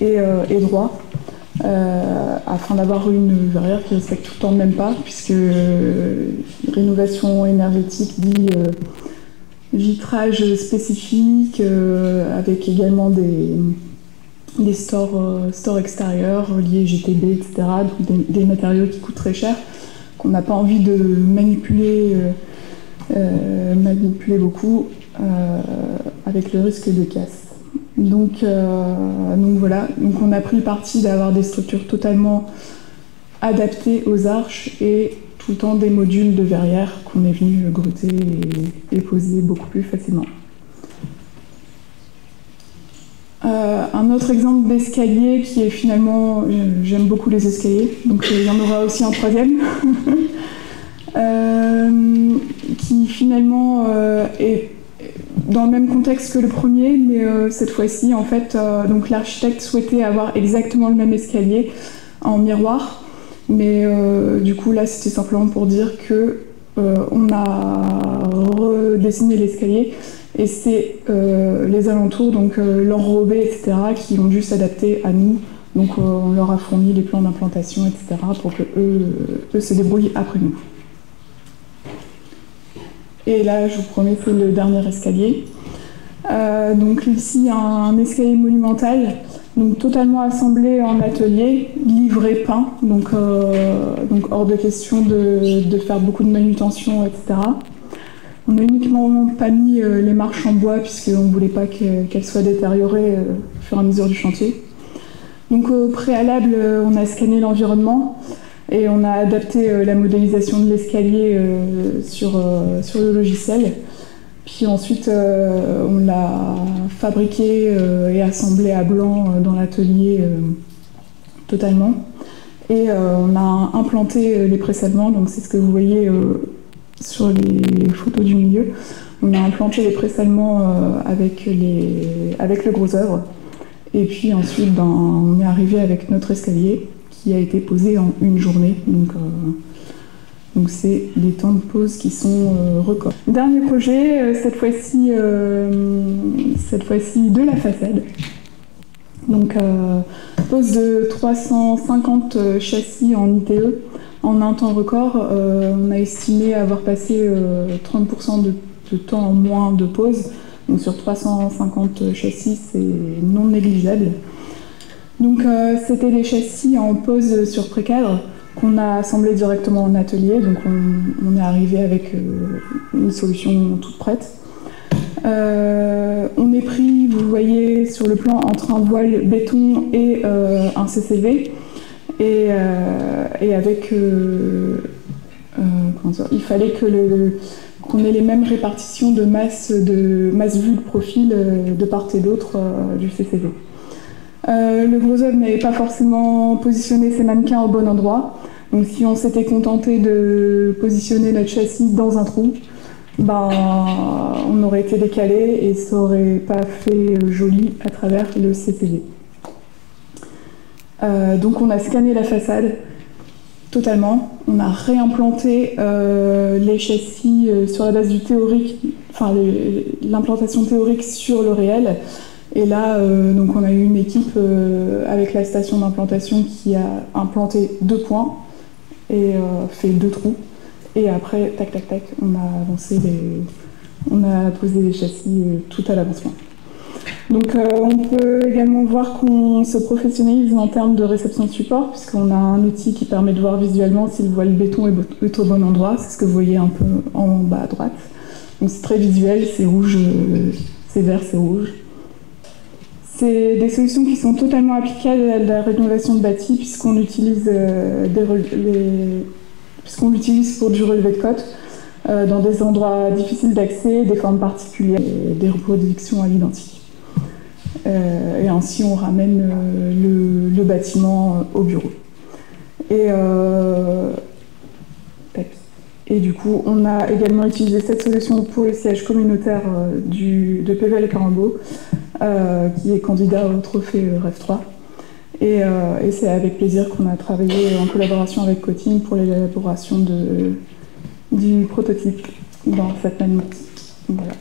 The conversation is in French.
et droit, afin d'avoir une verrière qui respecte tout le temps le même pas, puisque rénovation énergétique dit vitrage spécifique, avec également des stores extérieurs liés GTB, etc., donc des matériaux qui coûtent très cher, qu'on n'a pas envie de manipuler beaucoup, avec le risque de casse. Donc voilà, donc on a pris le parti d'avoir des structures totalement adaptées aux arches et tout le temps des modules de verrière qu'on est venu gruter et poser beaucoup plus facilement. Un autre exemple d'escalier qui est finalement, j'aime beaucoup les escaliers, donc il y en aura aussi un troisième, qui finalement est dans le même contexte que le premier, mais cette fois-ci, en fait, donc l'architecte souhaitait avoir exactement le même escalier en miroir, mais du coup là c'était simplement pour dire que on a redessiné l'escalier et c'est les alentours, donc l'enrobé, etc., qui ont dû s'adapter à nous. Donc on leur a fourni les plans d'implantation, etc., pour que eux se débrouillent après nous. Et là, je vous promets, c'est le dernier escalier. Donc ici, un escalier monumental, donc totalement assemblé en atelier, livré peint, donc hors de question de faire beaucoup de manutention, etc. On n'a uniquement pas mis les marches en bois, puisqu'on ne voulait pas qu'elles soient détériorées au fur et à mesure du chantier. Donc au préalable, on a scanné l'environnement et on a adapté la modélisation de l'escalier sur le logiciel. Puis ensuite, on l'a fabriqué et assemblé à blanc dans l'atelier totalement. Et on a implanté les pressallements, donc c'est ce que vous voyez sur les photos du milieu. On a implanté les pressallements avec le gros œuvre. Et puis ensuite, on est arrivé avec notre escalier qui a été posé en une journée. Donc c'est des temps de pause qui sont records. Dernier projet, cette fois-ci de la façade. Donc pose de 350 châssis en ITE en un temps record. On a estimé avoir passé 30% de temps en moins de pause. Donc sur 350 châssis, c'est non négligeable. Donc c'était des châssis en pose sur précadre qu'on a assemblé directement en atelier, donc on est arrivé avec une solution toute prête. On est pris, vous voyez sur le plan, entre un voile béton et un CCV, et avec il fallait qu'on ait les mêmes répartitions de masse vue de profil de part et d'autre du CCV. Le gros œuvre n'avait pas forcément positionné ses mannequins au bon endroit. Donc si on s'était contenté de positionner notre châssis dans un trou, on aurait été décalé et ça n'aurait pas fait joli à travers le CCV. Donc on a scanné la façade totalement. On a réimplanté les châssis sur la base du théorique, enfin l'implantation théorique sur le réel. Et là, donc on a eu une équipe avec la station d'implantation qui a implanté 2 points et fait 2 trous. Et après, tac, tac, tac, on a posé les châssis tout à l'avancement. Donc on peut également voir qu'on se professionnalise en termes de réception de support, puisqu'on a un outil qui permet de voir visuellement si le voile béton est au bon endroit. C'est ce que vous voyez un peu en bas à droite. Donc c'est très visuel, c'est rouge, c'est vert, c'est rouge. C'est des solutions qui sont totalement applicables à la rénovation de bâti, puisqu'on l'utilise pour du relevé de côte dans des endroits difficiles d'accès, des formes particulières, des reproductions à l'identique. Et ainsi, on ramène le bâtiment au bureau. Et du coup, on a également utilisé cette solution pour le siège communautaire de Pével Carambeau, qui est candidat au trophée Rêve 3. Et c'est avec plaisir qu'on a travaillé en collaboration avec Coting pour l'élaboration du prototype dans cette même outil. Voilà.